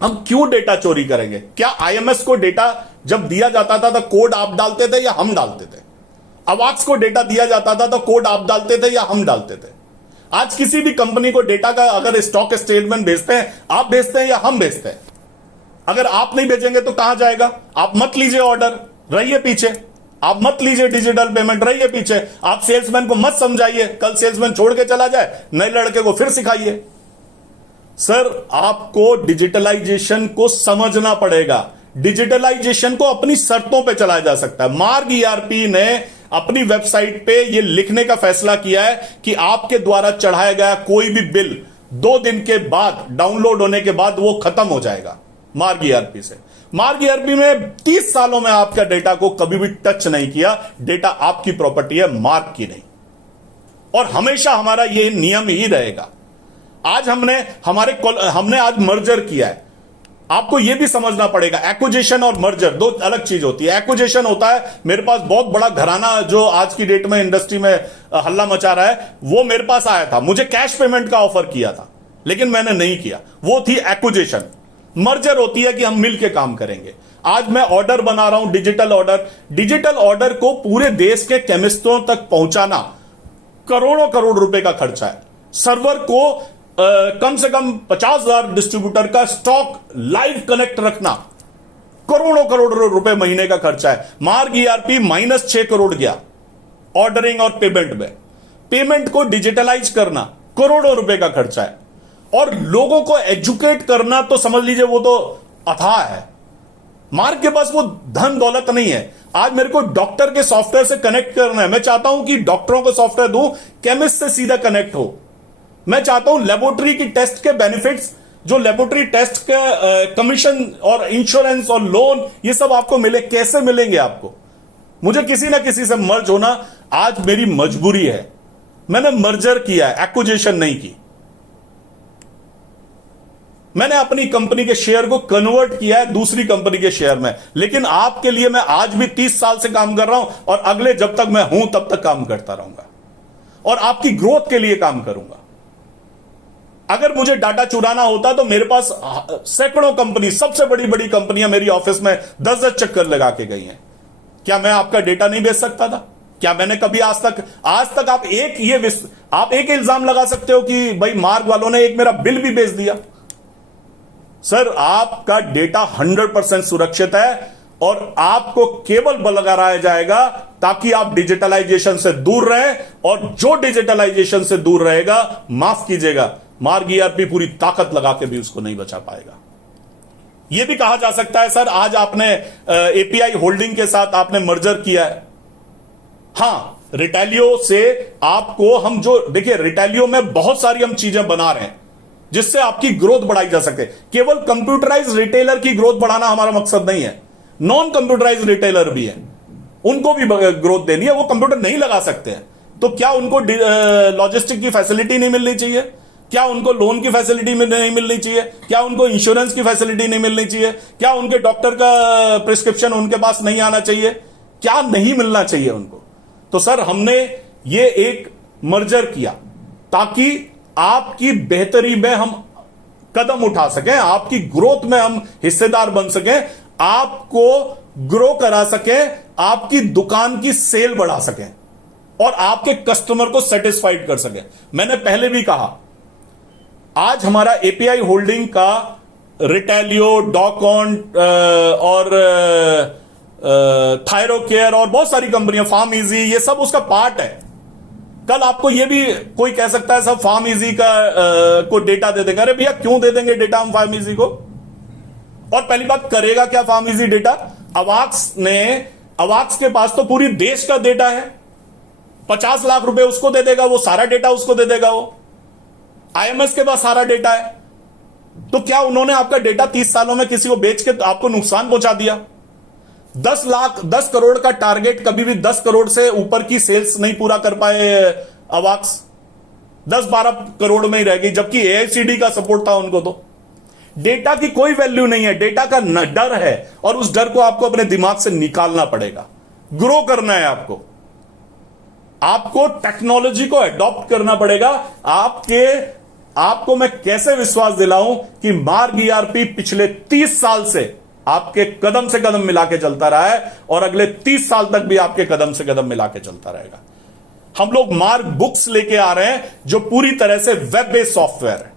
हम क्यों डेटा चोरी करेंगे? क्या आईएमएस को डेटा जब दिया जाता था तो कोड आप डालते थे या हम डालते थे? अवाक्स को डेटा दिया जाता था तो कोड आप डालते थे या हम डालते थे? आज किसी भी कंपनी को डेटा का अगर स्टॉक स्टेटमेंट भेजते हैं, आप भेजते हैं या हम भेजते हैं? अगर आप नहीं भेजेंगे तो कहां जाएगा? आप मत लीजिए ऑर्डर, रहिए पीछे। आप मत लीजिए डिजिटल पेमेंट, रहिए पीछे। आप सेल्समैन को मत समझाइए, कल सेल्समैन छोड़ के चला जाए, नए लड़के को फिर सिखाइए। सर, आपको डिजिटलाइजेशन को समझना पड़ेगा। डिजिटलाइजेशन को अपनी शर्तों पे चलाया जा सकता है। मार्क ईआरपी ने अपनी वेबसाइट पे यह लिखने का फैसला किया है कि आपके द्वारा चढ़ाया गया कोई भी बिल 2 दिन के बाद, डाउनलोड होने के बाद वो खत्म हो जाएगा मार्क ईआरपी से। मार्क ईआरपी में 30 सालों में आपका डेटा को कभी भी टच नहीं किया। डेटा आपकी प्रॉपर्टी है, मार्क की नहीं। और हमेशा हमारा यह नियम ही रहेगा। आज हमने आज मर्जर किया है। आपको यह भी समझना पड़ेगा, एक्विजिशन और मर्जर 2 अलग चीज होती है। एक्विजिशन होता है, मेरे पास बहुत बड़ा घराना जो आज की डेट में इंडस्ट्री में हल्ला मचा रहा है, वो मेरे पास आया था, मुझे कैश पेमेंट का ऑफर किया था, लेकिन मैंने नहीं किया। वो थी एक्विजिशन। मर्जर होती है कि हम मिलकर काम करेंगे। आज मैं ऑर्डर बना रहा हूं, डिजिटल ऑर्डर को पूरे देश के केमिस्टों तक पहुंचाना करोड़ों करोड़ रुपए का खर्चा है। सर्वर को कम से कम 50,000 डिस्ट्रीब्यूटर का स्टॉक लाइव कनेक्ट रखना करोड़ों करोड़ रुपए महीने का खर्चा है। मार्क ईआरपी -6 करोड़ गया ऑर्डरिंग और पेमेंट में। पेमेंट को डिजिटलाइज करना करोड़ों रुपए का खर्चा है। और लोगों को एजुकेट करना तो समझ लीजिए वो तो अथाह है। मार्क के पास वो धन दौलत नहीं है। आज मेरे को डॉक्टर के सॉफ्टवेयर से कनेक्ट करना है, मैं चाहता हूं कि डॉक्टरों को सॉफ्टवेयर दूं, केमिस्ट से सीधा कनेक्ट हो। मैं चाहता हूं लेबोरेटरी की टेस्ट के बेनिफिट्स, जो लेबोरेटरी टेस्ट के कमीशन और इंश्योरेंस और लोन, ये सब आपको मिले। कैसे मिलेंगे आपको? मुझे किसी ना किसी से मर्ज होना आज मेरी मजबूरी है। मैंने मर्जर किया है, एक्विजिशन नहीं की। मैंने अपनी कंपनी के शेयर को कन्वर्ट किया है दूसरी कंपनी के शेयर में। लेकिन आपके लिए मैं आज भी 30 साल से काम कर रहा हूं और अगले जब तक मैं हूं तब तक काम करता रहूंगा और आपकी ग्रोथ के लिए काम करूंगा। अगर मुझे डाटा चुराना होता तो मेरे पास सैकड़ों कंपनी, सबसे बड़ी बड़ी कंपनियां मेरी ऑफिस में 10-10 चक्कर लगा के गई हैं। क्या मैं आपका डेटा नहीं बेच सकता था? क्या मैंने कभी आज तक आप एक इल्जाम लगा सकते हो कि भाई मार्ग वालों ने एक मेरा बिल भी बेच दिया? सर, आपका डेटा 100% सुरक्षित है और आपको केवल लगाया जाएगा ताकि आप डिजिटलाइजेशन से दूर रहे, और जो डिजिटलाइजेशन से दूर रहेगा, माफ कीजिएगा, मार्ग ईआरपी पूरी ताकत लगा के भी उसको नहीं बचा पाएगा। यह भी कहा जा सकता है सर, आज आपने एपीआई होल्डिंग के साथ आपने मर्जर किया है। हां, रिटेलियो से आपको हम जो देखिए, रिटेलियो में बहुत सारी हम चीजें बना रहे हैं जिससे आपकी ग्रोथ बढ़ाई जा सके। केवल कंप्यूटराइज रिटेलर की ग्रोथ बढ़ाना हमारा मकसद नहीं है, नॉन कंप्यूटराइज रिटेलर भी है, उनको भी ग्रोथ देनी है। वो कंप्यूटर नहीं लगा सकते हैं तो क्या उनको लॉजिस्टिक की फैसिलिटी नहीं मिलनी चाहिए? क्या उनको लोन की फैसिलिटी नहीं मिलनी चाहिए? क्या उनको इंश्योरेंस की फैसिलिटी नहीं मिलनी चाहिए? क्या उनके डॉक्टर का प्रिस्क्रिप्शन उनके पास नहीं आना चाहिए? क्या नहीं मिलना चाहिए उनको? तो सर, हमने ये एक मर्जर किया ताकि आपकी बेहतरी में हम कदम उठा सकें, आपकी ग्रोथ में हम हिस्सेदार बन सकें, आपको ग्रो करा सकें, आपकी दुकान की सेल बढ़ा सकें और आपके कस्टमर को सेटिस्फाइड कर सकें। मैंने पहले भी कहा, आज हमारा एपीआई होल्डिंग का रिटेलियो, डॉकॉन और थायरोकेयर और बहुत सारी कंपनियां, फार्म इजी, ये सब उसका पार्ट है। कल आपको ये भी कोई कह सकता है सब फार्म इजी का को डेटा दे देंगे। अरे भैया, क्यों दे देंगे डेटा हम फार्म इजी को? और पहली बात, करेगा क्या फार्म इजी डेटा? अवाक्स के पास तो पूरी देश का डेटा है। 50 लाख रुपए उसको दे देगा, वो सारा डेटा उसको दे देगा। वो आईएमएस के पास सारा डेटा है। तो क्या उन्होंने आपका डेटा 30 सालों में किसी को बेच के आपको नुकसान पहुंचा दिया? 10 करोड़ का टारगेट, कभी भी 10 करोड़ से ऊपर की सेल्स नहीं पूरा कर पाए अवाक्स, 10-12 करोड़ में ही रह गई, जबकि एआईसीडी का सपोर्ट था उनको। तो डेटा की कोई वैल्यू नहीं है, डेटा का डर है और उस डर को आपको अपने दिमाग से निकालना पड़ेगा। ग्रो करना है आपको टेक्नोलॉजी को एडॉप्ट करना पड़ेगा। आपको मैं कैसे विश्वास दिलाऊं कि मार्ग ईआरपी पिछले 30 साल से आपके कदम से कदम मिला के चलता रहा है और अगले 30 साल तक भी आपके कदम से कदम मिला के चलता रहेगा। हम लोग मार्ग बुक्स लेके आ रहे हैं जो पूरी तरह से वेब बेस्ड सॉफ्टवेयर है।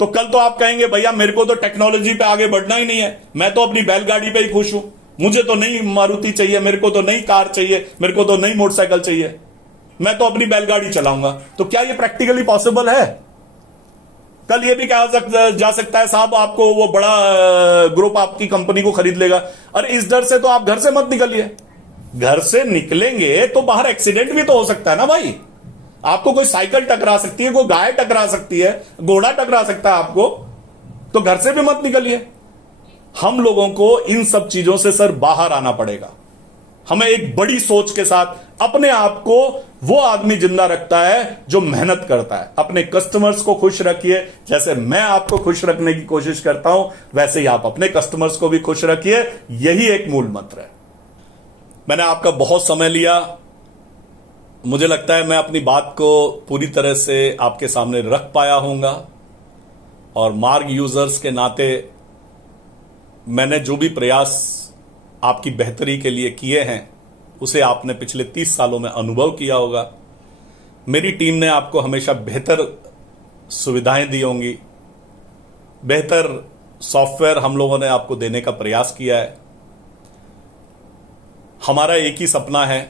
तो कल तो आप कहेंगे, भैया मेरे को तो टेक्नोलॉजी पे आगे बढ़ना ही नहीं है, मैं तो अपनी बैलगाड़ी पे ही खुश हूं, मुझे तो नई मारुति चाहिए, मेरे को तो नई कार चाहिए, मेरे को तो नई मोटरसाइकिल चाहिए, मैं तो अपनी बैलगाड़ी चलाऊंगा। तो क्या ये प्रैक्टिकली पॉसिबल है? कल ये भी कहा जा सकता है, साहब आपको वो बड़ा ग्रुप आपकी कंपनी को खरीद लेगा। अरे इस डर से तो आप घर से मत निकलिए। घर से निकलेंगे तो बाहर एक्सीडेंट भी तो हो सकता है ना भाई। आपको कोई साइकिल टकरा सकती है, कोई गाय टकरा सकती है, घोड़ा टकरा सकता है आपको, तो घर से भी मत निकलिए। हम लोगों को इन सब चीजों से सर बाहर आना पड़ेगा। हमें एक बड़ी सोच के साथ अपने आप को वो आदमी जिंदा रखता है जो मेहनत करता है। अपने कस्टमर्स को खुश रखिए, जैसे मैं आपको खुश रखने की कोशिश करता हूं वैसे ही आप अपने कस्टमर्स को भी खुश रखिए। यही एक मूल मंत्र है। मैंने आपका बहुत समय लिया, मुझे लगता है मैं अपनी बात को पूरी तरह से आपके सामने रख पाया होऊंगा और मार्ग यूजर्स के नाते मैंने जो भी प्रयास आपकी बेहतरी के लिए किए हैं उसे आपने पिछले 30 सालों में अनुभव किया होगा। मेरी टीम ने आपको हमेशा बेहतर सुविधाएं दी होंगी, बेहतर सॉफ्टवेयर हम लोगों ने आपको देने का प्रयास किया है। हमारा एक ही सपना है,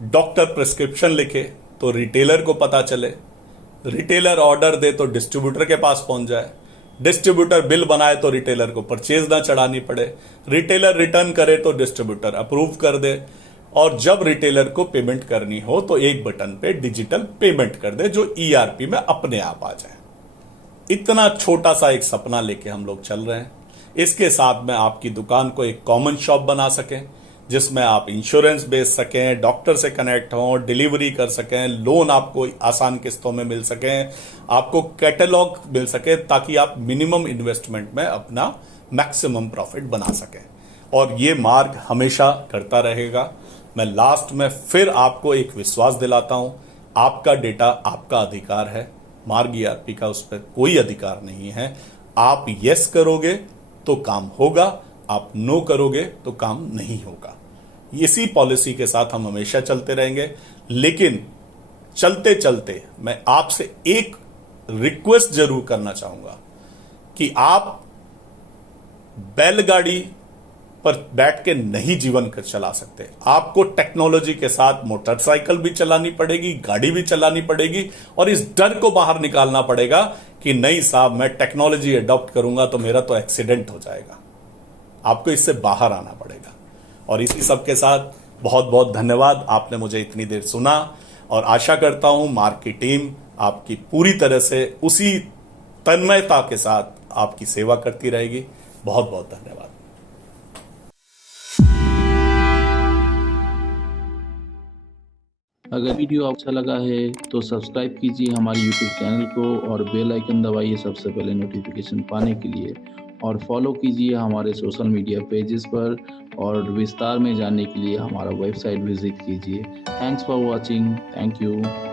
डॉक्टर प्रिस्क्रिप्शन लिखे तो रिटेलर को पता चले, रिटेलर ऑर्डर दे तो डिस्ट्रीब्यूटर के पास पहुंच जाए, डिस्ट्रीब्यूटर बिल बनाए तो रिटेलर को परचेज ना चढ़ानी पड़े, रिटेलर रिटर्न करे तो डिस्ट्रीब्यूटर अप्रूव कर दे, और जब रिटेलर को पेमेंट करनी हो तो एक बटन पे डिजिटल पेमेंट कर दे, जो ईआरपी में अपने आप आ जाए। इतना छोटा सा एक सपना लेके हम लोग चल रहे हैं। इसके साथ में आपकी दुकान को एक कॉमन शॉप बना सकें, जिसमें आप इंश्योरेंस बेच सकें, डॉक्टर से कनेक्ट हों, डिलीवरी कर सकें, लोन आपको आसान किस्तों में मिल सकें, आपको कैटलॉग मिल सके, ताकि आप मिनिमम इन्वेस्टमेंट में अपना मैक्सिमम प्रॉफिट बना सकें। और ये मार्ग हमेशा करता रहेगा। मैं लास्ट में फिर आपको एक विश्वास दिलाता हूं, आपका डेटा आपका अधिकार है, मार्ग ईआरपी का उस पर कोई अधिकार नहीं है। आप यस करोगे तो काम होगा, आप नो करोगे तो काम नहीं होगा। इसी पॉलिसी के साथ हम हमेशा चलते रहेंगे। लेकिन चलते चलते मैं आपसे एक रिक्वेस्ट जरूर करना चाहूंगा कि आप बैलगाड़ी पर बैठ के नहीं जीवन कर चला सकते। आपको टेक्नोलॉजी के साथ मोटरसाइकिल भी चलानी पड़ेगी, गाड़ी भी चलानी पड़ेगी, और इस डर को बाहर निकालना पड़ेगा कि नहीं साहब, मैं टेक्नोलॉजी अडॉप्ट करूंगा तो मेरा तो एक्सीडेंट हो जाएगा। आपको इससे बाहर आना पड़ेगा। और इसी सब के साथ बहुत बहुत धन्यवाद, आपने मुझे इतनी देर सुना, और आशा करता हूं मार्ग की टीम आपकी पूरी तरह से उसी तन्मयता के साथ आपकी सेवा करती रहेगी। बहुत बहुत धन्यवाद। अगर वीडियो अच्छा लगा है तो सब्सक्राइब कीजिए हमारे YouTube चैनल को और बेल आइकन दबाइए सबसे पहले नोटिफिकेशन पाने के लिए, और फॉलो कीजिए हमारे सोशल मीडिया पेजेस पर, और विस्तार में जानने के लिए हमारा वेबसाइट विजिट कीजिए। Thanks for watching. Thank you.